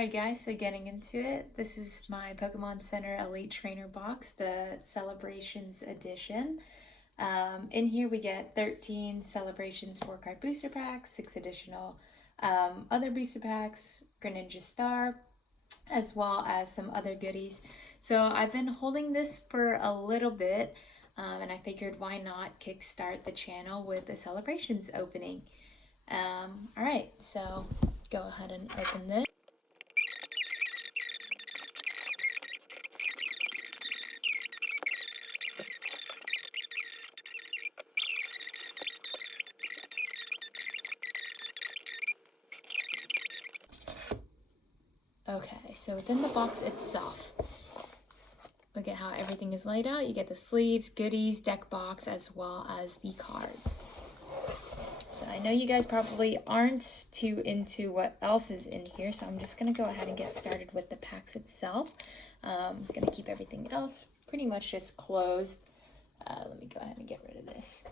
Alright guys, so getting into it, this is my Pokemon Center Elite Trainer box, the Celebrations Edition. In here we get 13 Celebrations 4-card booster packs, 6 additional other booster packs, Greninja Star, as well as some other goodies. So I've been holding this for a little bit, and I figured why not kickstart the channel with the Celebrations opening. Alright, so go ahead and open this. Okay, so within the box itself, look at how everything is laid out. You get the sleeves, goodies, deck box, as well as the cards. So I know you guys probably aren't too into what else is in here, so I'm just going to go ahead and get started with the packs itself. I'm going to keep everything else pretty much just closed. Let me go ahead and get rid of this.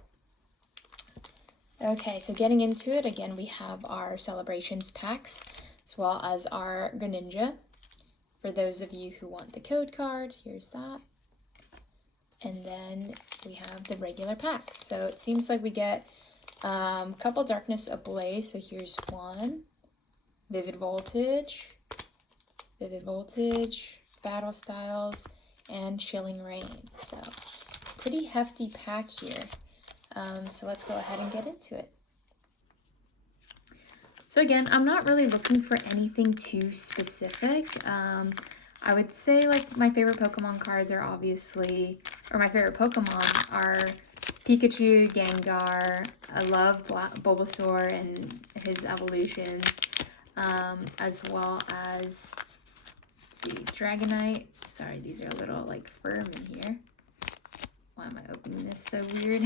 Okay, so getting into it, again, we have our Celebrations packs, as well as our Greninja. For those of you who want the code card, here's that. And then we have the regular packs. So it seems like we get a couple Darkness Ablaze. So here's one. Vivid Voltage, Battle Styles, and Chilling Rain. So pretty hefty pack here. So let's go ahead and get into it. So again, I'm not really looking for anything too specific. I would say like my favorite Pokemon cards are obviously, or my favorite Pokemon are Pikachu, Gengar. I love Bulbasaur and his evolutions, as well as, let's see, Dragonite. Sorry, these are a little like firm in here. Why am I opening this so weird?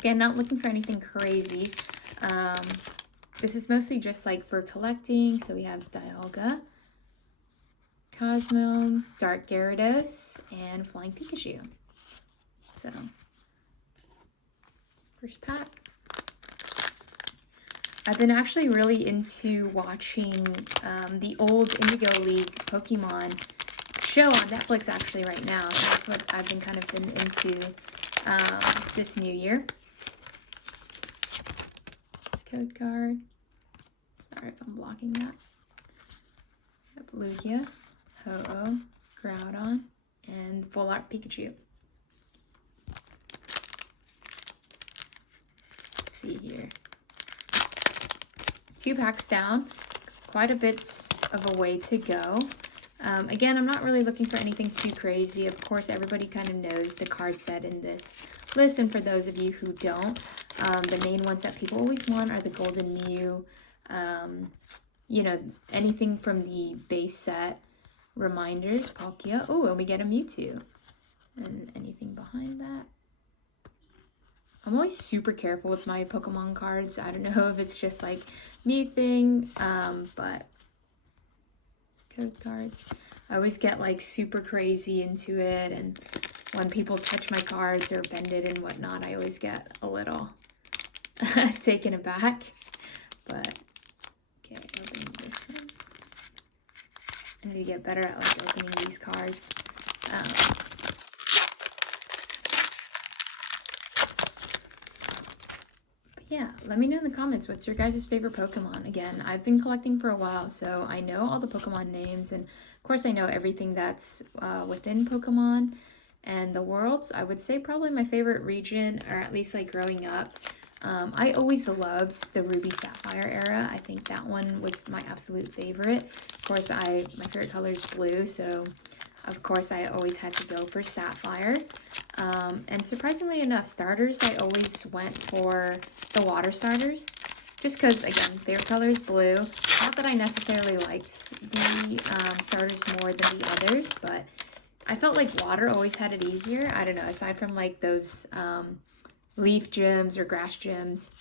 Again, not looking for anything crazy. This is mostly just like for collecting. So we have Dialga, Cosmo, Dark Gyarados, and Flying Pikachu. So, first pack. I've been actually really into watching the old Indigo League Pokemon show on Netflix actually right now. So that's what I've been into this new year. Code card. Sorry if I'm blocking that. Lugia, Ho-Oh, Groudon, and Full Art Pikachu. Let's see here. 2 packs down. Quite a bit of a way to go. Again, I'm not really looking for anything too crazy. Of course, everybody kind of knows the card set in this list, and for those of you who don't, the main ones that people always want are the Golden Mew, you know, anything from the base set, reminders, Palkia. Oh, and we get a Mewtwo. And anything behind that. I'm always super careful with my Pokemon cards. I don't know if it's just like me thing, but code cards. I always get like super crazy into it, and when people touch my cards or bend it and whatnot, I always get a little taken aback. But okay, opening this one. I need to get better at like opening these cards. But yeah, let me know in the comments, what's your guys' favorite Pokemon? Again, I've been collecting for a while, so I know all the Pokemon names, and of course I know everything that's within Pokemon and the worlds. I would say probably my favorite region, or at least like growing up, I always loved the Ruby Sapphire era. I think that one was my absolute favorite. Of course, my favorite color is blue, so of course I always had to go for Sapphire. And surprisingly enough, starters, I always went for the water starters, just because, again, favorite color is blue. Not that I necessarily liked the starters more than the others, but I felt like water always had it easier. I don't know, aside from like those leaf gyms or grass gyms.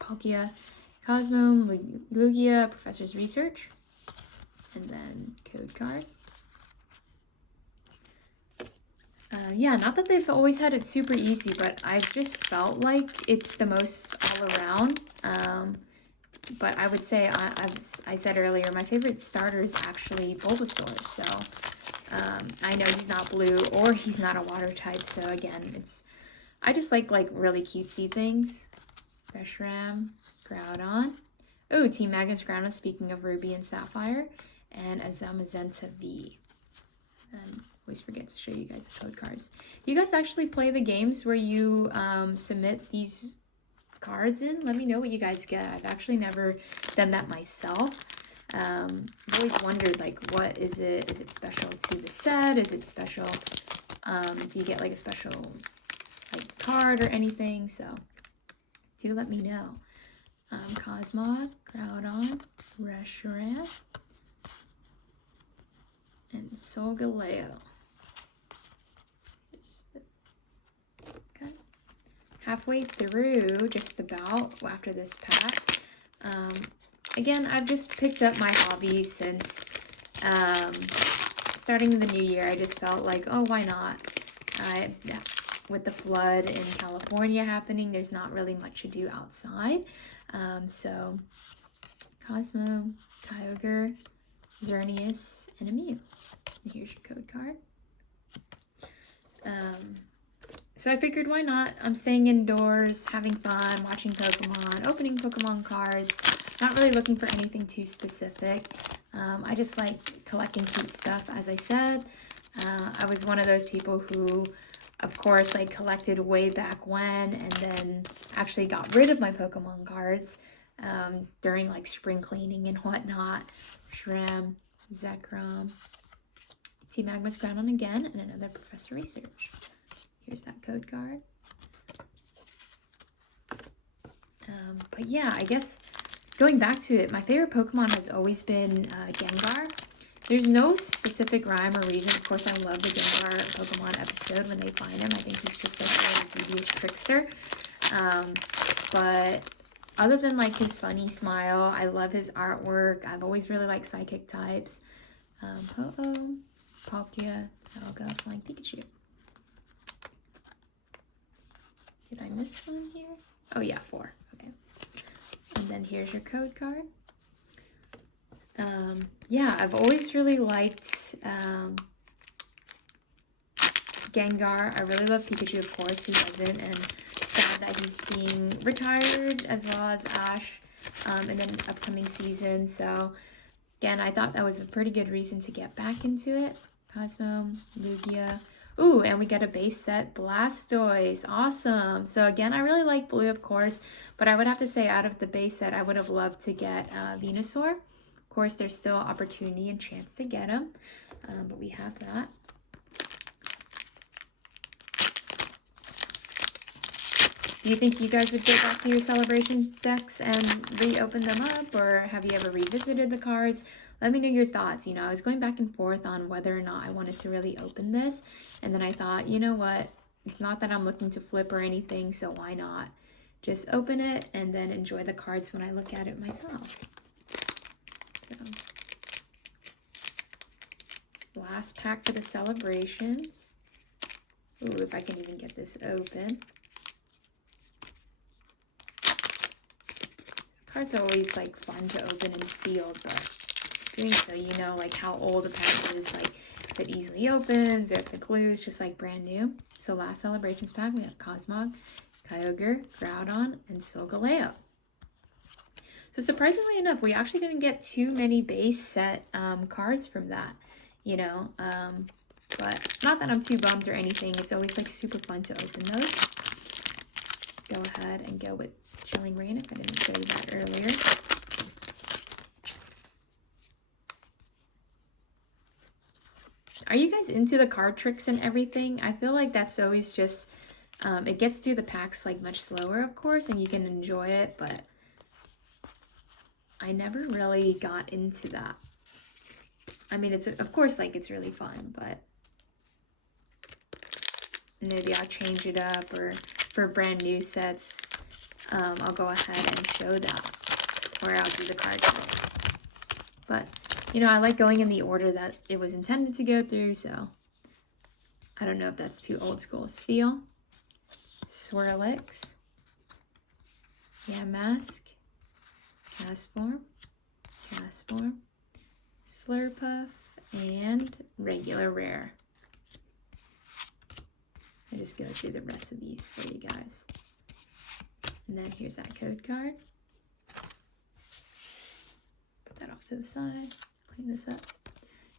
Palkia, Cosmo, Lugia, Professor's Research, and then code card. Yeah, not that they've always had it super easy, but I've just felt like it's the most all around. But I would say, as I said earlier, my favorite starter is actually Bulbasaur. So I know he's not blue or he's not a water type. So again, I just like really cutesy things. Reshiram, Groudon. Oh, Team Magnus Groudon, speaking of Ruby and Sapphire. And a Zamazenta V. And always forget to show you guys the code cards. Do you guys actually play the games where you submit these cards in? Let me know what you guys get. I've actually never done that myself. I've always wondered, like, what is it? Is it special to the set? Is it special? Do you get like a special like card or anything? So do let me know. Cosmog, Groudon, Reshiram, and Solgaleo. Okay. Halfway through, just about, after this pack. Again, I've just picked up my hobbies since starting the new year. I just felt like, oh, why not? With the flood in California happening, there's not really much to do outside. So, Cosmo, Kyogre, Xerneas, and a Mew. And here's your code card. So I figured, why not? I'm staying indoors, having fun, watching Pokemon, opening Pokemon cards. Not really looking for anything too specific. I just like collecting cute stuff, as I said. I was one of those people who, of course, like collected way back when, and then actually got rid of my Pokemon cards during like spring cleaning and whatnot. Shram, Zekrom, Team Magnus Groudon again, and another Professor Research. Here's that code card. But yeah, I guess going back to it, my favorite Pokemon has always been Gengar. There's no specific rhyme or reason. Of course, I love the Gengar Pokemon episode when they find him. I think he's just like a really devious trickster. But other than like his funny smile, I love his artwork. I've always really liked psychic types. Ho-Oh, Palkia, Helga, Flying Pikachu. Did I miss one here? Oh yeah, 4. Okay. And then here's your code card. Yeah, I've always really liked Gengar. I really love Pikachu, of course, who doesn't, and sad that he's being retired, as well as Ash in the upcoming season. So again, I thought that was a pretty good reason to get back into it. Cosmo, Lugia. Ooh, and we got a base set Blastoise. Awesome. So again, I really like blue, of course, but I would have to say out of the base set, I would have loved to get Venusaur. Of course, there's still opportunity and chance to get him, but we have that. Do you think you guys would go back to your celebration decks and reopen them up, or have you ever revisited the cards? Let me know your thoughts. You know, I was going back and forth on whether or not I wanted to really open this, and then I thought, you know what, it's not that I'm looking to flip or anything, so why not just open it and then enjoy the cards when I look at it myself. So, last pack for the celebrations. Ooh, if I can even get this open. Cards are always like fun to open and sealed, but doing so, you know, like how old the pack is, like if it easily opens or if the glue is just like brand new. So last celebrations pack, we have Cosmog, Kyogre, Groudon, and Solgaleo. So surprisingly enough, we actually didn't get too many base set cards from that, you know, but not that I'm too bummed or anything. It's always like super fun to open those. Go ahead and go with Chilling Reign if I didn't show you that earlier. Are you guys into the card tricks and everything? I feel like that's always just, it gets through the packs like much slower, of course, and you can enjoy it, but I never really got into that. I mean, it's, of course, like it's really fun, but maybe I'll change it up, or for brand new sets, I'll go ahead and show that, or I'll do the card trick. But, you know, I like going in the order that it was intended to go through, so I don't know if that's too old school. Spheal, Swirlix, Yamask, Castform, Castform, Slurpuff, and regular rare. I just go through the rest of these for you guys. And then here's that code card. Put that off to the side. Clean this up.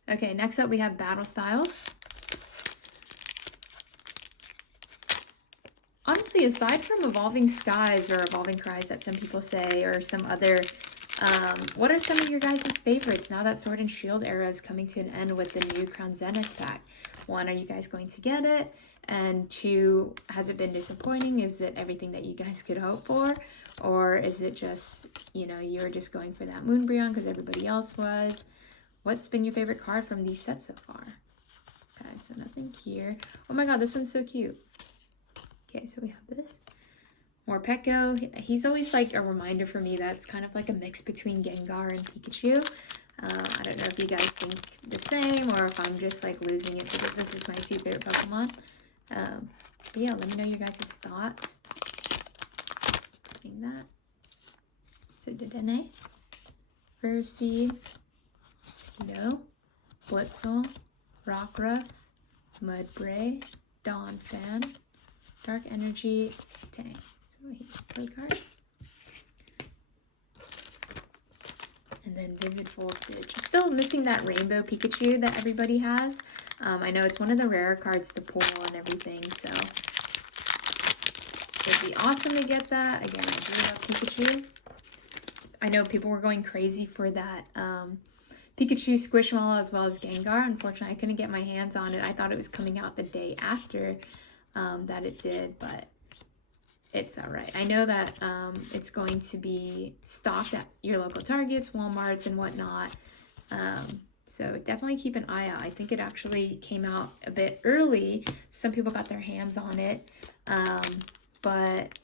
Okay, next up we have Battle Styles. Honestly, aside from Evolving Skies or Evolving Cries that some people say, or some other, what are some of your guys' favorites now that Sword and Shield era is coming to an end with the new Crown Zenith pack? 1, are you guys going to get it? And 2, has it been disappointing? Is it everything that you guys could hope for? Or is it just, you know, you're just going for that Moonbreon because everybody else was? What's been your favorite card from these sets so far? Okay, so nothing here. Oh my god, this one's so cute. Okay, so we have this. Morpeko. He's always like a reminder for me that's kind of like a mix between Gengar and Pikachu. I don't know if you guys think the same or if I'm just like losing it because this is my 2 favorite Pokemon. But yeah, let me know your guys' thoughts. Putting that. So Dedenne, Furseed, Skiddo, Blitzel, Rockruff, Mudbray, Donphan, Dark Energy, Tang. So here's play card. And then Vivid Voltage. I'm still missing that Rainbow Pikachu that everybody has. I know it's one of the rarer cards to pull and everything, so it'd be awesome to get that. Again, I do love Pikachu. I know people were going crazy for that Pikachu Squishmallow as well as Gengar. Unfortunately, I couldn't get my hands on it. I thought it was coming out the day after that it did, but it's all right. I know that it's going to be stocked at your local Targets, Walmarts, and whatnot. So definitely keep an eye out. I think it actually came out a bit early. Some people got their hands on it. But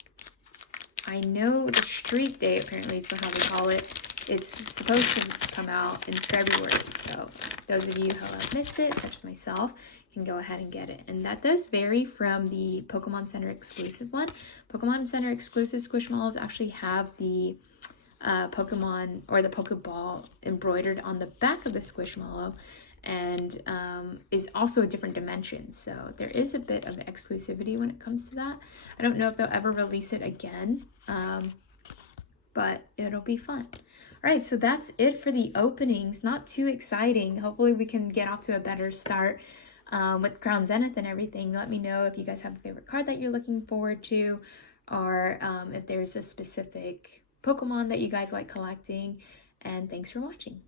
I know the street day apparently is how they call it. It's supposed to come out in February. So those of you who have missed it, such as myself, can go ahead and get it. And that does vary from the Pokemon Center exclusive one. Pokemon Center exclusive Squishmallows actually have the Pokemon or the Pokeball embroidered on the back of the Squishmallow and is also a different dimension. So there is a bit of exclusivity when it comes to that. I don't know if they'll ever release it again, but it'll be fun. All right, so that's it for the openings. Not too exciting. Hopefully we can get off to a better start with Crown Zenith and everything. Let me know if you guys have a favorite card that you're looking forward to, or if there's a specific Pokemon that you guys like collecting. And thanks for watching.